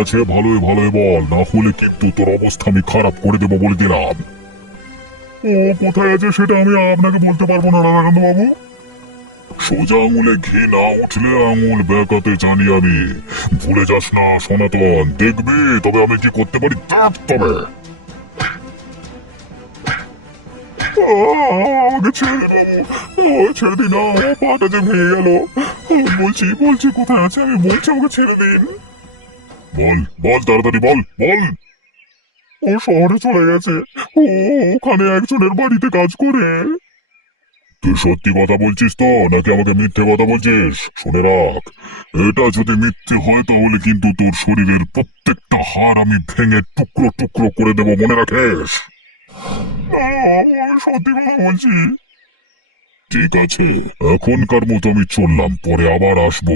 আছে, ভালোই ভালোই বল। না হলে কিন্তু তোর অবস্থা আমি খারাপ করে দেবো বলে দিলাম। ও, কোথায় আছে সেটা আমি আপনাকে বলতে পারব না রাধাকান্ত বাবু সোজা আঙুলে ঘি না উঠলে আঙুল বেঁকাতে জানি আমি। ভুলে যাস না, সনাতন। দেখবি, তবে আমি কি করতে পারি? দেখ তবে। আমাকে ছেড়ে দে বাবু। ছেড়ে দিন পাটা যে ভেঙে গেল। বলছি বলছি, কোথায় আছে? আমি বলছি, আমাকে ছেড়ে দিন। বল বল, তাড়াতাড়ি বল বল। ও শহরে চলে গেছে। ও ওখানে একজনের বাড়িতে কাজ করে। তুই সত্যি কথা বলছিস তো, নাকি আমাকে মিথ্যে কথা বলছিস? শুনে রাখ, এটা যদি মিথ্যে হয় তাহলে কিন্তু তোর শরীরের প্রত্যেকটা হাড় আমি ভেঙে টুকরো টুকরো করে দেবো, মনে রাখিস? সত্যি কথা বলছি। ঠিক আছে, এখনকার মতো আমি চললাম, পরে আবার আসব।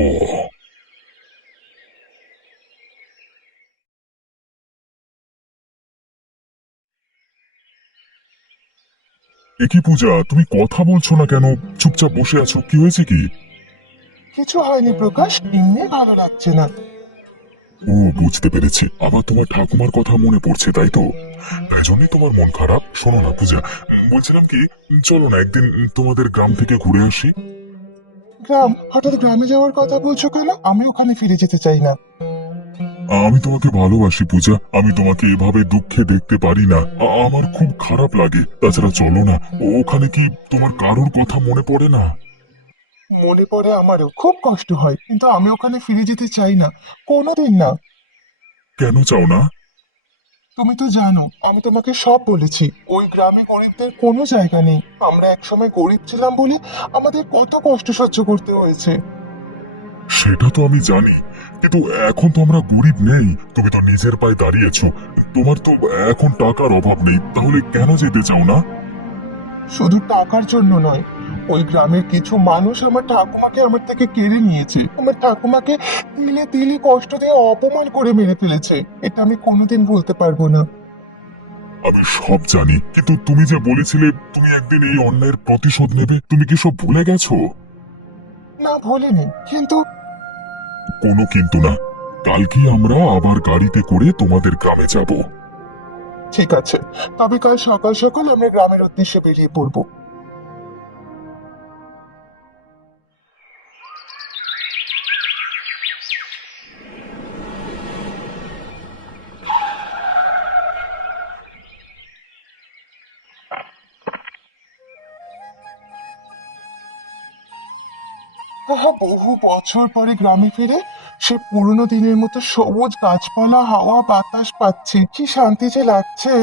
কি পূজা তুমি কথা বলছো না কেন? চুপচাপ বসে আছো কি হয়েছে কি? কিছু হয়নি প্রকাশ এমনি ভালো লাগছে না। ও বুঝতে পেরেছি। আবার তোমার ঠাকুমার কথা মনে পড়ছে তাই তো? তাই জন্যই তোমার মন খারাপ। শোনো না পূজা বলছিলাম কি চলো না একদিন তোমাদের গ্রাম থেকে ঘুরে আসি। গ্রাম? হঠাৎ গ্রামে যাওয়ার কথা বলছো কেন? আমি ওখানে ফিরে যেতে চাই না। আমি তোমাকে ভালোবাসি পূজা। আমি তোমাকে এভাবে দুঃখে দেখতে পারি না। আমার খুব খারাপ লাগে। তাছাড়া চলো না। ওখানে কি তোমার কারোর কথা মনে পড়ে না? মনে পড়ে আমারও। খুব কষ্ট হয় কিন্তু আমি ওখানে ফিরে যেতে চাই না। কোনোদিন না। কেন চাও না? তুমি তো জানো আমি তোমাকে সব বলেছি। ওই গ্রামে গরিবদের কোনো জায়গা নেই। আমরা একসময় গরিব ছিলাম বলে আমাদের কত কষ্ট সহ্য করতে হয়েছে। সেটা তো আমি জানি। কিন্তু এখন তো আমরা গরিব নেই তুমি তো নিজের পায়ে দাঁড়িয়েছো। তোমার তো এখন টাকার অভাব নেই তাহলে কেন যেতে চাও না? শুধু টাকার জন্য নয় ওই গ্রামের কিছু মানুষ আমার ঠাকুমাকে আমার থেকে কেড়ে নিয়েছে। আমার ঠাকুমাকে তিলে তিলে কষ্ট দিয়ে অপমান করে মেরে ফেলেছে। এটা আমি কোনোদিন বলতে পারব না। আমি সব জানি কিন্তু তুমি যে বলেছিলে তুমি একদিন এই অন্যায়ের প্রতিশোধ নেবে তুমি কি সব ভুলে গেছো? না ভুলিনি। কিন্তু কোনো কিন্তু না। কালকে আমরা আবার গাড়িতে করে তোমাদের গ্রামে যাব। ঠিক আছে। তবে কাল সকাল সকাল আমরা গ্রামের উদ্দেশ্যে বেরিয়ে পড়ব। আহা, বহু বছর পরে গ্রামে ফিরে সে পুরনো দিনের মতো সবুজ গাছপালা হাওয়া বাতাস পাচ্ছে। কি শান্তি যে লাগছে।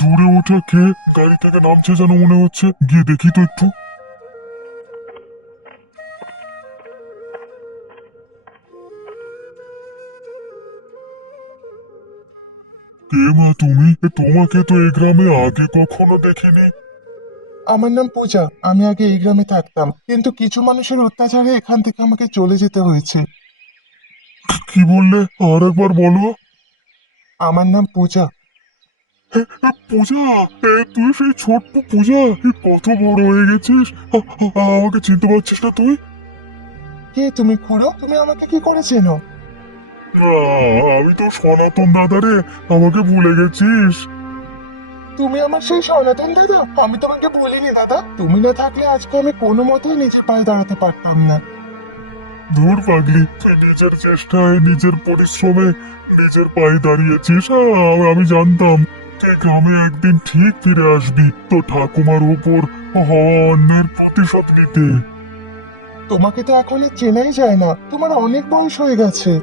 দূরে ওঠা কে গাড়ি থেকে নামছে যেন মনে হচ্ছে? গিয়ে দেখি তো একটু। কে মা তুমি? তোমাকে তো এই গ্রামে আগে কখনো দেখিনি। আমার নাম পূজা। আমি আগে এই গ্রামে থাকতাম। কিন্তু কিছু মানুষের অত্যাচারে এখান থেকে আমাকে চলে যেতে হয়েছে। কি বললে? আর একবার বলো। আমার নাম পূজা। পূজা! তুই সেই ছোট্ট পূজা? কত বড় হয়ে গেছিস? আমাকে চিনতে পারছিস না তুই? কে তুমি খুড়ো? তুমি আমাকে কি করে চেনো? আমি তো সনাতন দাদা রে আমাকে ভুলে গেছিস। তুমি আমার সেই সনাতন দাদা? আমি তোমাকে বলিনি দাদা। তুমি না থাকলে আজকে আমি কোনো মতেই নিজের পায়ে দাঁড়াতে পারতাম না। দূর পাগলি তুই নিজের চেষ্টায় নিজের পরিশ্রমে নিজের পায়ে দাঁড়িয়েছিস আ, আমি জানতাম তুই গ্রামে একদিন ঠিক ফিরে আসবি তো ঠাকুমার হওয়া অন্যের প্রতিশোধ নিতে। তোমাকে তো এখন আর চেনাই যায় না তোমার অনেক বয়স হয়ে গেছে।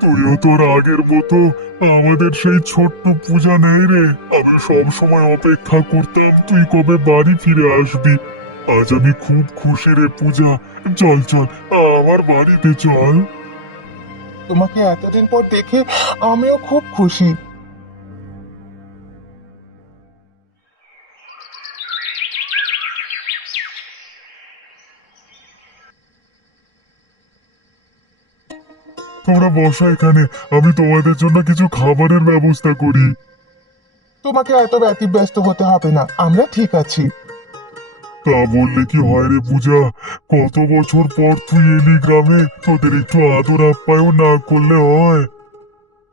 তুইও তোর আগের মতো আমাদের সেই ছোট্ট পূজা নেই রে। আমি সব সময় অপেক্ষা করতাম, তুই কবে বাড়ি ফিরে আসবি? আজ আমি খুব খুশি রে পূজা। চল চল, আমার বাড়িতে চল। তোমাকে এতদিন পর দেখে আমিও খুব খুশি। তোমরা বসা এখানে আমি তোমাদের জন্য কিছু খাবারের ব্যবস্থা করি। তোমাকে এত ব্যতিব্যস্ত হতে হবে না আমরা ঠিক আছি। তা বললে কি হয় রে পূজা? কত বছর পর তুই এলি গ্রামে তোদের একটু আদর আপ্যায়ন না করলে হয়।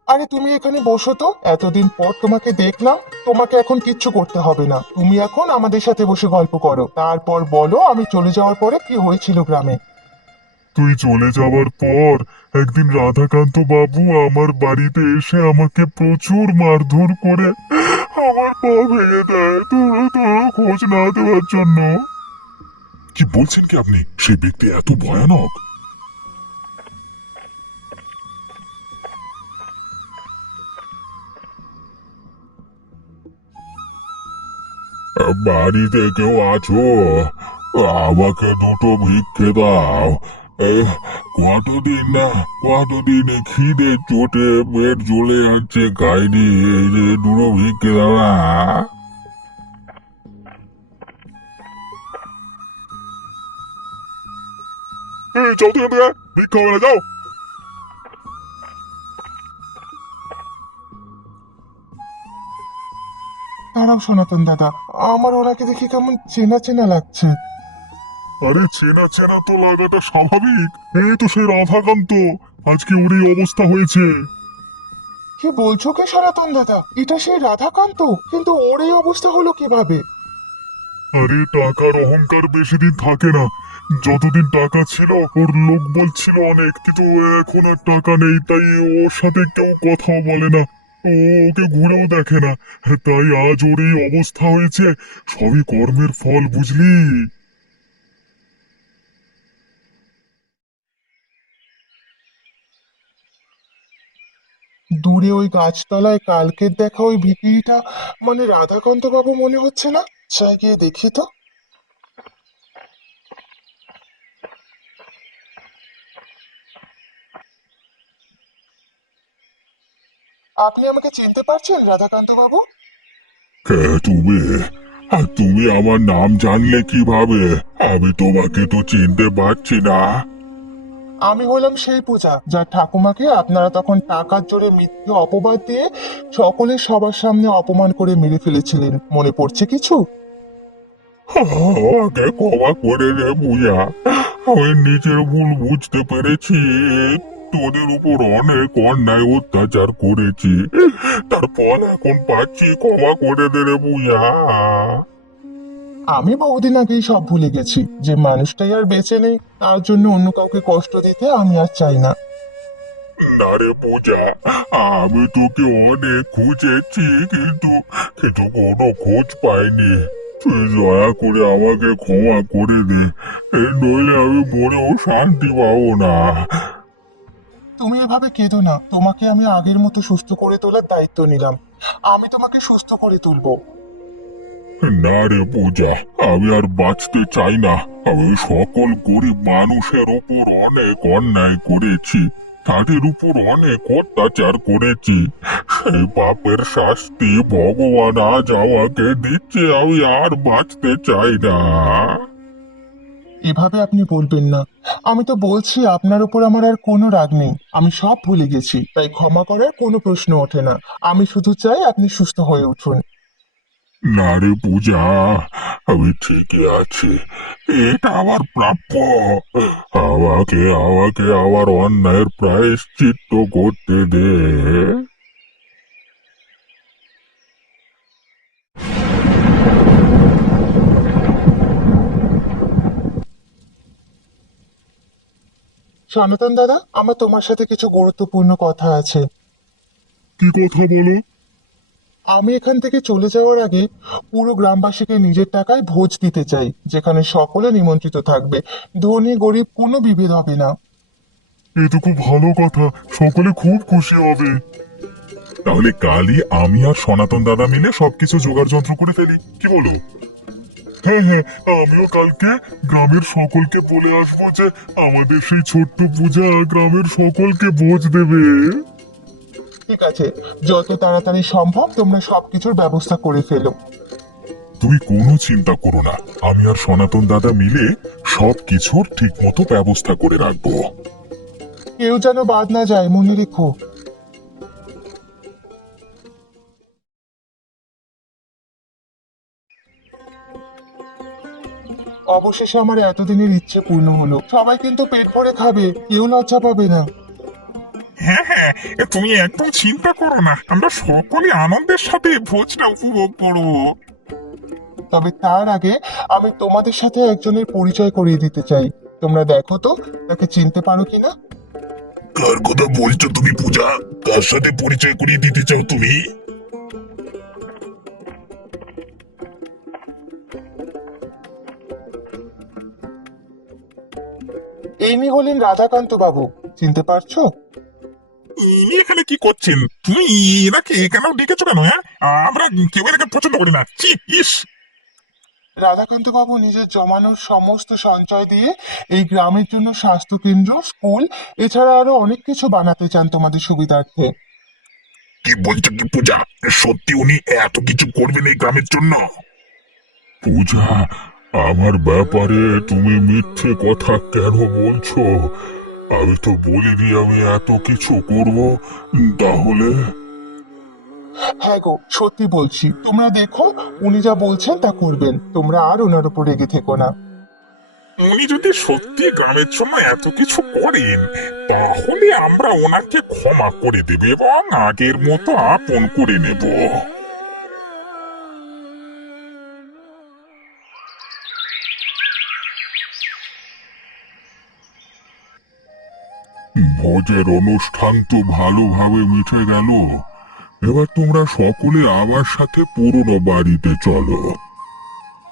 আরে তুমি এখানে বসো তো এতদিন পর তোমাকে দেখলাম তোমাকে এখন কিচ্ছু করতে হবে না। তুমি এখন আমাদের সাথে বসে গল্প করো তারপর বলো আমি চলে যাওয়ার পরে কি হয়েছিল গ্রামে। তুই চলে যাওয়ার পর একদিন রাধাকান্ত বাবু আমার বাড়িতে এসে আমাকে প্রচুর মারধর করে আমার পা ভেঙে দেয়। তোর তোর খোঁজ না দেওয়ার জন্য। কি বলছেন কি আপনি? সেই ব্যক্তি এত ভয়ানক। বাড়িতে কেউ আছো? আমাকে দুটো ভিক্ষে দাও। কতদিন না, কতদিন খিদে চোটে পেট জ্বলে যাচ্ছে খাইনি, এই যে দুটো ভিক্ষে যাও দাঁড়াও সনাতন দাদা, আমার ওনাকে দেখে কেমন চেনা চেনা লাগছে। আরে চেনা চেনা তো লাগাটা স্বাভাবিক। এই তো সেই রাধাকান্ত। আজকে ওরই অবস্থা হয়েছে। কি বলছো কি সনাতন দাদা? এটা সেই রাধাকান্ত? কিন্তু ওর এই অবস্থা হলো কীভাবে? আরে টাকার অহংকার বেশি দিন থাকে না। যতদিন টাকা ছিল ওর লোক বলছিল অনেক কিন্তু এখন আর টাকা নেই তাই ওর সাথে কেউ কথাও বলে না। ও ওকে ঘুরেও দেখে না। তাই আজ ওর এই অবস্থা হয়েছে। সবই কর্মের ফল বুঝলি? দূরে ওই গাছতলায় কালকের দেখা ওই ভিকিরিটা? মানে রাধাকান্ত বাবু মনে হচ্ছে না? চাই গিয়ে দেখি তো। আপনি আমাকে চিনতে পারছেন রাধাকান্ত বাবু কে তুমি? আর তুমি আমার নাম জানলে কীভাবে? আমি তোমাকে তো চিনতে পারছি না। আমি হলাম সেই পূজা, যার ঠাকুমাকে আপনারা তখন টাকার জোরে মিথ্যে অপবাদ দিয়ে সকলের সবার সামনে অপমান করে মেরে ফেলেছিলেন। মনে পড়ছে কিছু? ক্ষমা করে দে পূজা। আমি নিজের ভুল বুঝতে পেরেছি। তোদের উপর অনেক অন্যায় অত্যাচার করেছি। তার ফল এখন পাচ্ছি, ক্ষমা করে দে রে পূজা। আমি বহুদিন আগেই সব ভুলে গেছি যে মানুষটাই আর বেঁচে নেই তার জন্য অন্য কাউকে কষ্ট দিতে আমি আর চাই না। না রে পূজা আমি তোকে অনেক খুঁজেছি কিন্তু কিন্তু কোনো খোঁজ পাইনি। তুই দয়া করে আমাকে ক্ষমা করে দে নইলে আমি মরেও শান্তি পাবো না। তুমি এভাবে কেঁদো না তোমাকে আমি আগের মতো সুস্থ করে তোলার দায়িত্ব নিলাম। আমি তোমাকে সুস্থ করে তুলবো। না রে পূজা, আমি আর বাঁচতে চাই না। আমি সকল গরিব মানুষের উপর অনেক অন্যায় করেছি। তাদের উপর অনেক অত্যাচার করেছি। সেই পাপের শাস্তি ভগবান আজ আমাকে দিচ্ছে, আমি আর বাঁচতে চাই না। এভাবে আপনি বলবেন না। আমি তো বলছি, আপনার উপর আমার আর কোনো রাগ নেই। আমি সব ভুলে গেছি, তাই ক্ষমা করার কোনো প্রশ্ন ওঠে না। আমি শুধু চাই আপনি সুস্থ হয়ে উঠুন। না রে পূজা আমি ঠিকই আছি। এটা আমার প্রাপ্য। আমাকে আমাকে আমার অন্যায়ের প্রায়শ্চিত্ত করতে দে। সনাতন দাদা আমার তোমার সাথে কিছু গুরুত্বপূর্ণ কথা আছে। কি কথা বলো? আমি এখান থেকে চলে যাওয়ার আগে পুরো গ্রামবাসীকে নিজের টাকায় ভোজ দিতে চাই, যেখানে সকলে নিমন্ত্রিত থাকবে। ধনী, গরিব কোনো বিভেদ হবে না। এ তো খুব ভালো কথা। সকলে খুব খুশি হবে। তাহলে কালই আমি আর সনাতন দাদা মিলে সবকিছু জোগাড় যন্ত্র করে ফেলি। কি বলো? হ্যাঁ হ্যাঁ আমিও কালকে গ্রামের সকলকে বলে আসব যে, আমাদের সেই ছোট্ট পূজা গ্রামের সকলকে ভোজ দেবে। ঠিক আছে যত তাড়াতাড়ি সম্ভব তোমরা সবকিছুর ব্যবস্থা করে ফেলো। তুমি কোনো চিন্তা করো না আমি আর সনাতন দাদা মিলে সব কিছুর ঠিক মতো ব্যবস্থা করে রাখব। কেউ যেন বাদ না যায় মনে রেখো। অবশেষে আমার এতদিনের ইচ্ছে পূর্ণ হলো। সবাই কিন্তু পেট ভরে খাবে কেউ লজ্জা পাবে না। হ্যাঁ হ্যাঁ তুমি একদম চিন্তা করো না। আমরা সকলে আনন্দের সাথে ভোজটা উপভোগ করব। তবে তার আগে আমি তোমাদের সাথে একজনের পরিচয় করিয়ে দিতে চাই। তোমরা দেখো তো তাকে চিনতে পারো কিনা? কার কথা বলছো তুমি পূজা? কার সাথে পরিচয় করিয়ে দিতে চাও তুমি? ইনি হলেন রাধাকান্ত বাবু চিনতে পারছ? ইনি এখানে কি করছেন? তুমি এনাকে কেন ডেকেছো কেন হ্যাঁ? আমরা কেউ এনাকে পছন্দ করি না। ছি ইস! রাধাকান্ত বাবু নিজের জমানোর সমস্ত সঞ্চয় দিয়ে এই গ্রামের জন্য স্বাস্থ্য কেন্দ্র স্কুল এছাড়া আরও অনেক কিছু বানাতে চান তোমাদের সুবিধার্থে। কি বলছো কি পূজা? সত্যি উনি এত কিছু করবেন এই গ্রামের জন্য? পূজা আমার ব্যাপারে তুমি মিথ্যে কথা কেন বলছো? আমি তো বলিনি আমি এত কিছু করব তাহলে? হ্যাঁ গো সত্যি বলছি। তোমরা দেখো উনি যা বলছেন তা করবেন। তোমরা আর ওনার উপর রেগে থেকো না। উনি যদি সত্যি গ্রামের জন্য এত কিছু করেন তাহলে আমরা ওনাকে ক্ষমা করে দেব এবং আগের মতো আপন করে নেব। ভোজের অনুষ্ঠান তো ভালোভাবে মিটে গেল। এবার তোমরা সকলে আমার সাথে পুরনো বাড়িতে চলো।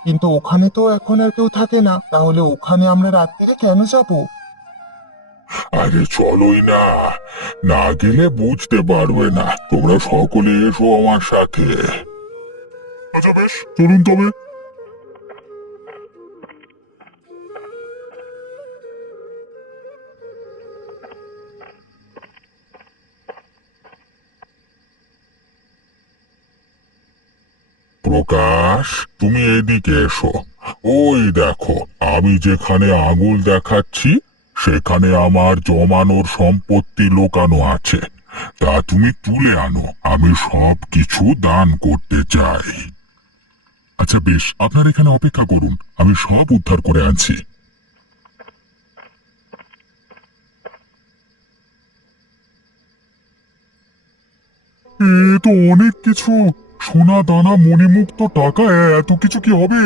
কিন্তু ওখানে তো এখন আর কেউ থাকে না। তাহলে ওখানে আমরা রাত্রিরে কেন যাব? আরে চলোই না। না গেলে বুঝতে পারবে না। তোমরা সকলে এসো আমার সাথে। আচ্ছা বেশ চলুন তবে। প্রকাশ তুমি এদিকে এসো। ওই দেখো, আমি যেখানে আঙুল দেখাচ্ছি, সেখানে আমার জমানোর সম্পত্তি লোকানো আছে। তা তুমি তুলে আনো, আমি সব কিছু দান করতে চাই। আচ্ছা বেশ, আপনার এখানে অপেক্ষা করুন, আমি সব উদ্ধার করে আনছি। এ তো অনেক কিছু। সোনা দানা মণিমুক্ত টাকা, এত কিছু কি হবে?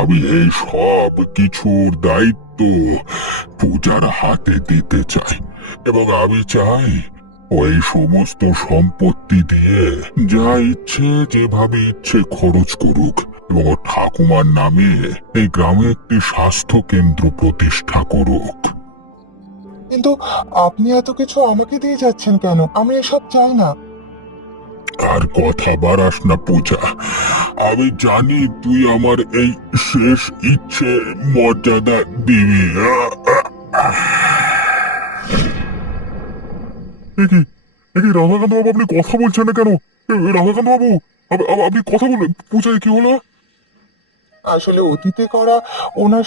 আমি এই সব কিছুর দায়িত্ব পূজার হাতে দিতে চাই, এবং আমি চাই ওই সমস্ত সম্পত্তি দিয়ে যা ইচ্ছে, যেভাবে ইচ্ছে খরচ করুক, এবং ঠাকুমার নামে এই গ্রামে একটি স্বাস্থ্য কেন্দ্র প্রতিষ্ঠা করুক। কিন্তু আপনি এত কিছু আমাকে দিয়ে যাচ্ছেন কেন? আমি এসব চাই না। আর কথা বাড়াস না পূজা। আমি জানি তুই আমার এই শেষ ইচ্ছে মর্যাদা দিবি। একি একি রাধাকান্ত বাবু আপনি কথা বলছেন না কেন? এ, রাধাকান্ত বাবু আপ- আপ- আপনি কথা বলবেন পূজায় কি হলো? আসলে অতীতে করা ওনার